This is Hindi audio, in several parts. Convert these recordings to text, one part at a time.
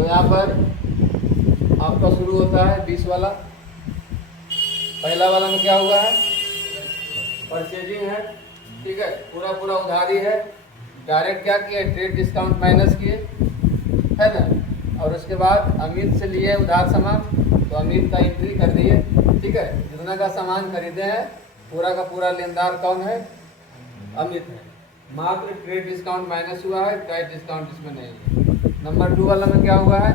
तो यहाँ पर आपका शुरू होता है 20 वाला। पहला वाला में क्या हुआ है, परचेजिंग है, ठीक है, पूरा पूरा उधारी है। डायरेक्ट क्या किए, ट्रेड डिस्काउंट माइनस किए, है ना। और उसके बाद अमित से लिए उधार सामान, तो अमित का एंट्री कर दिए, ठीक है। जितना का सामान खरीदे हैं पूरा का पूरा लेनदार कौन है, अमित है। मात्र ट्रेड डिस्काउंट माइनस हुआ है, ट्रेड डिस्काउंट इसमें नहीं है। नंबर 2 वाला में क्या हुआ है,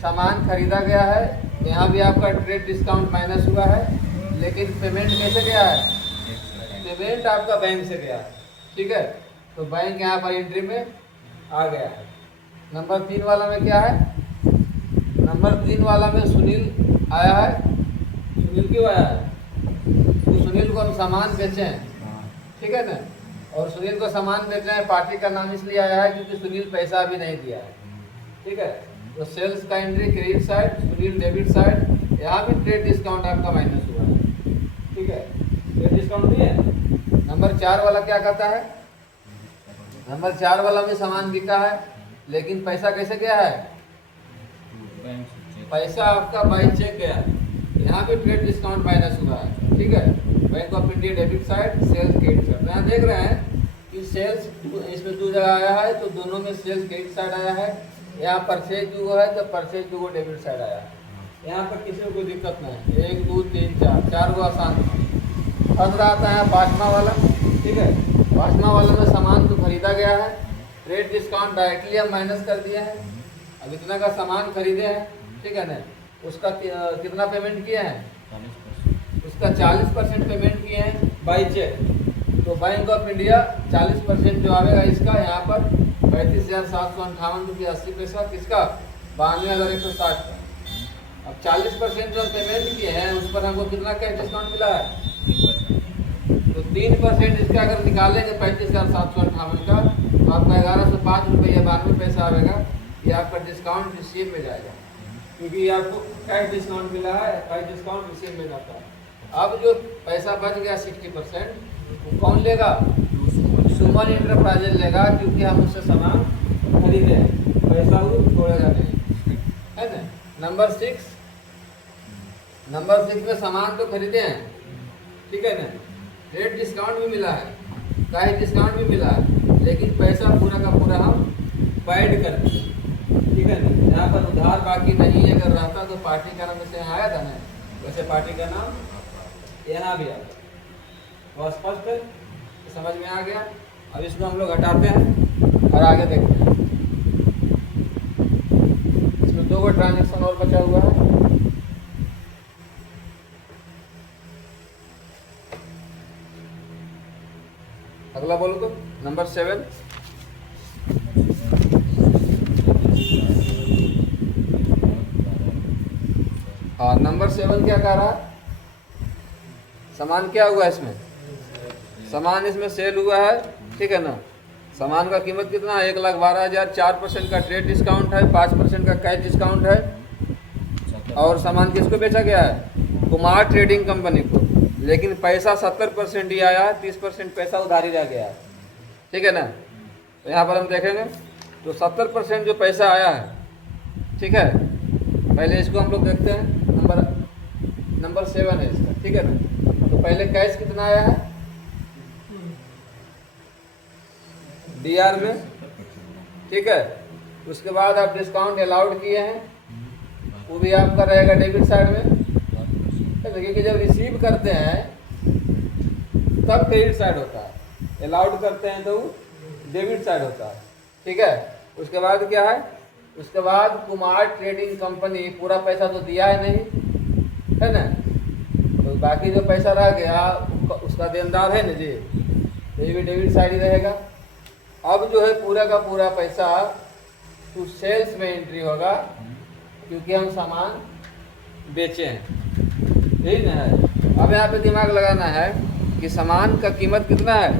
सामान खरीदा गया है, यहाँ भी आपका ट्रेड डिस्काउंट माइनस हुआ है, लेकिन पेमेंट कैसे गया है, पेमेंट आपका बैंक से गया है, ठीक है। तो बैंक यहाँ पर एंट्री में आ गया है। नंबर 3 वाला में क्या है, नंबर 3 वाला में सुनील आया है। सुनील क्यों आया है, तो सुनील को हम सामान बेचे हैं, ठीक है ना। और सुनील को सामान बेचे हैं, पार्टी का नाम इसलिए आया है क्योंकि सुनील पैसा अभी नहीं दिया है, ठीक है। तो सेल्स का entry credit side, Sunil debit side, यहाँ भी ट्रेड डिस्काउंट आपका माइनस हुआ है, ठीक है। ट्रेड डिस्काउंट भी है। नंबर 4 वाला क्या कहता है, नंबर 4 वाला में सामान बिका है, लेकिन पैसा कैसे गया है, पैसा आपका बाई चेक गया है, यहाँ भी ट्रेड डिस्काउंट माइनस हुआ है, ठीक है। Bank of India debit side, sales credit side. यहाँ देख रहे हैं कि सेल्स इसमें 2 जगह आया है, तो दोनों में सेल्स क्रेडिट साइड आया है। यहाँ परचेज जो है तो परचेज जो डेबिट साइड आया है। यहाँ पर किसी को कोई दिक्कत नहीं है, 1 2 3 4 4 को आसान। अब आता है 5वां वाला, ठीक है। 5वां वाला में सामान तो खरीदा गया है, ट्रेड डिस्काउंट डायरेक्टली हम माइनस कर दिए हैं। अब इतना का सामान खरीदे हैं, ठीक है ना, उसका कितना पेमेंट किए हैं, उसका 40% पेमेंट किए हैं बाई चेक। तो बैंक ऑफ इंडिया 40% जो आएगा इसका यहाँ पर 35,758 रुपये 80 पैसा, किसका 92,160 का। अब 40% जो हम पेमेंट किए हैं उस पर हमको कितना कैश डिस्काउंट मिला है, तो 3% इसका अगर निकालेंगे 35,758 का, तो आपका 1105 रुपये 92 पैसा आएगा। ये आपका डिस्काउंट रिसीव में जाएगा, क्योंकि आपको कैश डिस्काउंट मिला है, कैश डिस्काउंट रिसीव में जाता है। अब जो पैसा बच गया 60% वो कौन लेगा, सुमन इंटरप्राइजेज लेगा, क्योंकि हम उससे सामान खरीदे हैं, पैसा वो छोड़ेगा नहीं, है ना। नंबर 6, नंबर 6 में सामान तो खरीदे हैं, ठीक है ना, रेट डिस्काउंट भी मिला है, कैश डिस्काउंट भी मिला है, लेकिन पैसा पूरा का पूरा हम पैड कर दिए, ठीक है ना। यहाँ पर उधार बाकी नहीं है, अगर रहता तो पार्टी का नाम जैसे यहाँ आया था ना, वैसे पार्टी का नाम यहाँ भी आया। बहुत स्पष्ट है, समझ में आ गया। अब इसको हम लोग हटाते हैं और आगे देखते हैं। इसमें 2 ट्रांजेक्शन और बचा हुआ है। अगला बोलो तो नंबर 7। हाँ, नंबर 7 क्या कह रहा है, सामान क्या हुआ इसमें, सामान इसमें सेल हुआ है, ठीक है ना। सामान का कीमत कितना है, 1,12,000। 4% का ट्रेड डिस्काउंट है, 5% का कैश डिस्काउंट है। और सामान किसको बेचा गया है, कुमार ट्रेडिंग कंपनी को, लेकिन पैसा 70% ही आया है, 30% पैसा उधारी रह गया है, ठीक है ना। तो यहाँ पर हम देखेंगे तो 70% जो पैसा आया है, ठीक है। पहले इसको हम लोग देखते हैं, नंबर 7 है इसका, ठीक है ना। तो पहले कैश कितना आया है डीआर में, ठीक है। उसके बाद आप डिस्काउंट अलाउड किए हैं, वो भी आपका रहेगा डेबिट साइड में, क्योंकि जब रिसीव करते हैं तब क्रेडिट साइड होता है, अलाउड करते हैं तो डेबिट साइड होता है, ठीक है। उसके बाद क्या है, उसके बाद कुमार ट्रेडिंग कंपनी पूरा पैसा तो दिया है नहीं, है ना, तो बाकी जो पैसा रह गया उसका देनदार है ना जी, ये भी डेबिट साइड ही रहेगा। अब जो है पूरा का पूरा पैसा टू सेल्स में एंट्री होगा, क्योंकि हम सामान बेचे हैं, ठीक ना है। अब यहाँ पे दिमाग लगाना है कि सामान का कीमत कितना है,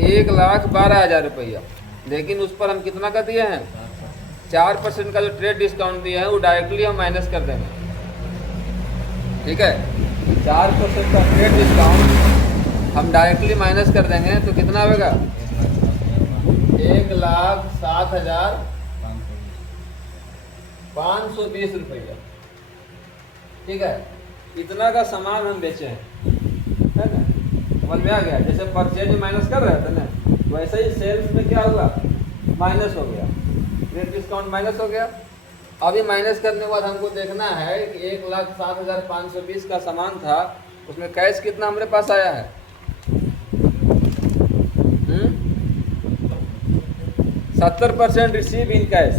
1,12,000 रुपया, लेकिन उस पर हम कितना का दिए हैं, 4% का जो ट्रेड डिस्काउंट दिया है वो डायरेक्टली हम माइनस कर देंगे, ठीक है। 4% का ट्रेड डिस्काउंट हम डायरेक्टली माइनस कर देंगे तो कितना होगा, 1,07,500 520 रुपया। ठीक है, इतना का सामान हम बेचे हैं, है ना, समझ में आ गया। जैसे परचेज में माइनस कर रहे थे ना, वैसे ही सेल्स में क्या हुआ, माइनस हो गया, ट्रेड डिस्काउंट माइनस हो गया। अभी माइनस करने के बाद हमको देखना है कि 1,07,520 का सामान था, उसमें कैश कितना हमारे पास आया है। 70% रिसीव इन कैश,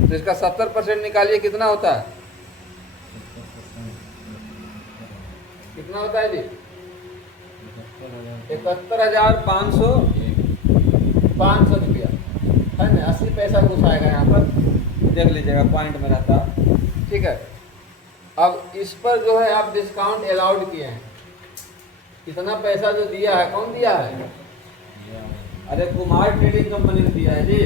तो इसका 70% निकालिए, कितना होता है, कितना होता है जी, 71,500 रुपया, है ना, 80 पैसा कुछ आएगा यहाँ पर, देख लीजिएगा पॉइंट में रहता। ठीक है, अब इस पर जो है आप डिस्काउंट अलाउड किए हैं, इतना पैसा जो दिया है, कौन दिया है, अरे कुमार ट्रेडिंग कंपनी ने दिया है जी।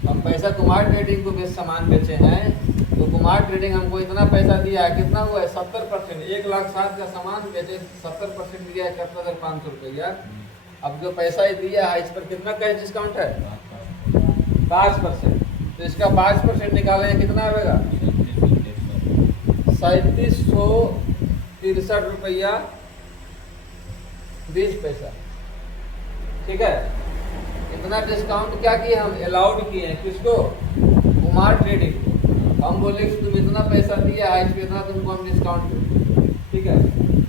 हम पैसा कुमार ट्रेडिंग को बेच सामान बेचे हैं, तो कुमार ट्रेडिंग हमको इतना पैसा दिया है, कितना हुआ है, 70%। 1,07,000 का सामान बेचे, 70% दिया है 71,500 रुपया। अब जो पैसा ही दिया है, इस पर कितना कैश डिस्काउंट है, 5%, तो इसका 5% निकालें, कितना आएगा, 3763 रुपया 20 पैसा। ठीक है, इतना डिस्काउंट क्या किए हम, अलाउड किए हैं, किसको, कुमार ट्रेडिंग को। हम बोले कि तुम इतना पैसा दिया है, इस पर इतना तुमको हम डिस्काउंट दें। ठीक है,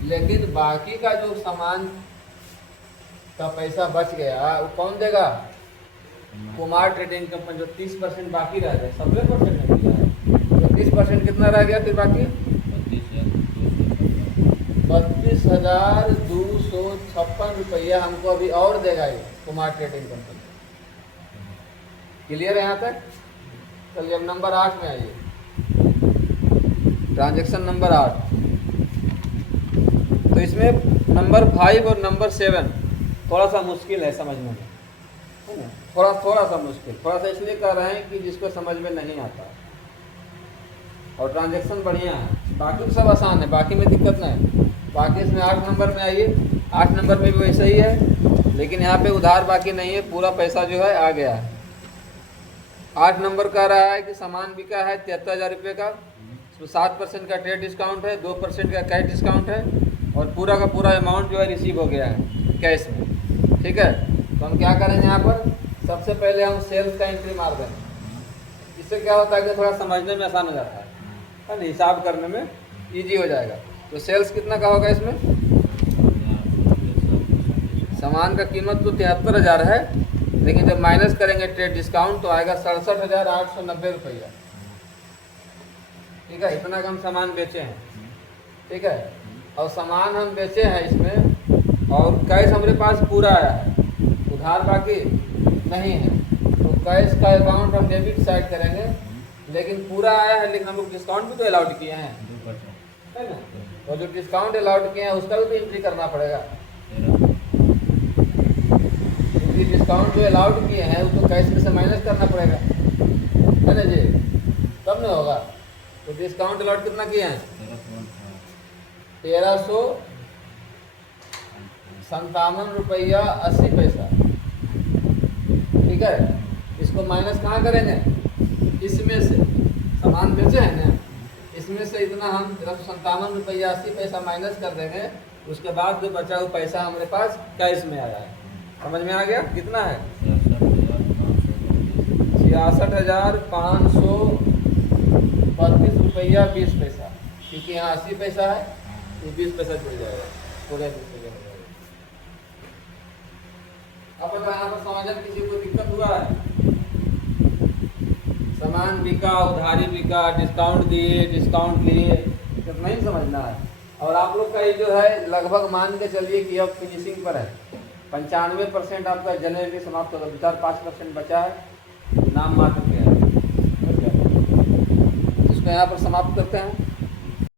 लेकिन बाकी का जो सामान का पैसा बच गया वो कौन देगा, कुमार ट्रेडिंग कंपनी। जो 30% बाकी रह गया, 70% में दिया है, तो 30% कितना रह गया फिर बाकी, 32,256 रुपया हमको अभी और देगा ये कुमार ट्रेडिंग कंपनी। क्लियर है यहाँ तक। चलिए अब नंबर 8 में आइए, ट्रांजैक्शन नंबर 8। तो इसमें नंबर 5 और नंबर 7 थोड़ा सा मुश्किल है समझने में, है ना, थोड़ा सा मुश्किल, थोड़ा सा इसलिए कर रहे हैं कि जिसको समझ में नहीं आता। और ट्रांजैक्शन बढ़िया है, बाकी तो सब आसान है, बाकी में दिक्कत नहीं। बाकी इसमें 8 नंबर में आइए, 8 नंबर में भी वैसा ही है, लेकिन यहाँ पे उधार बाकी नहीं है, पूरा पैसा जो है आ गया है। 8 नंबर कह रहा है कि सामान बिका है 73,000 रुपये का, उसमें 7% का ट्रेड डिस्काउंट है, 2% का कैश डिस्काउंट है, और पूरा का पूरा अमाउंट जो है रिसीव हो गया है कैश में। ठीक है, तो हम क्या करेंगे यहाँ पर, सबसे पहले हम सेल्स का एंट्री मार देंगे। इससे क्या होता है कि थोड़ा समझने में आसान हो जाता है ना, हिसाब करने में ईजी हो जाएगा। तो सेल्स कितना का होगा इसमें, सामान का कीमत तो 73,000 है, लेकिन जब माइनस करेंगे ट्रेड डिस्काउंट तो आएगा 67,890 रुपया। ठीक है, इतना का हम सामान बेचे हैं। ठीक है, और सामान हम बेचे हैं इसमें, और कैश हमारे पास पूरा आया है, उधार बाकी नहीं है, तो कैश का अकाउंट हम डेबिट साइड करेंगे, लेकिन पूरा आया है, लेकिन हम लोग डिस्काउंट भी तो अलाउड किए हैं, है ना, और जो डिस्काउंट अलाउड किए हैं उसका भी तो एंट्री करना पड़ेगा। डिस्काउंट जो अलाउड किए हैं उसको कैश में से माइनस करना पड़ेगा, है ना जी, तब नहीं होगा। तो डिस्काउंट अलाउड कितना किए हैं, 1357 रुपया 80 पैसा। ठीक है, इसको माइनस कहाँ करेंगे, इसमें से सामान बेचे हैं ना, इसमें से इतना हम 1357 रुपया 80 पैसा माइनस कर देंगे, उसके बाद जो बचा हुआ पैसा हमारे पास कैश में आया है। समझ में आ गया, कितना है, 66,532 रुपया 20 पैसा, क्योंकि यहाँ 80 पैसा है, तो 20 पैसा जुड़ जाएगा, पूरे 20 पैसा हो जाएगा। अब अगर यहाँ पर समझने किसी को दिक्कत हुआ है, सामान बिका, उधारी बिका, डिस्काउंट दिए, डिस्काउंट लिए, तो नहीं समझना है। और आप लोग का ये जो है लगभग मान के चलिए कि अब फिनिशिंग पर है, 95% आपका जनरली समाप्त होगा, 4-5% बचा है, नाम मात्र के है। इसको यहाँ पर समाप्त करते हैं।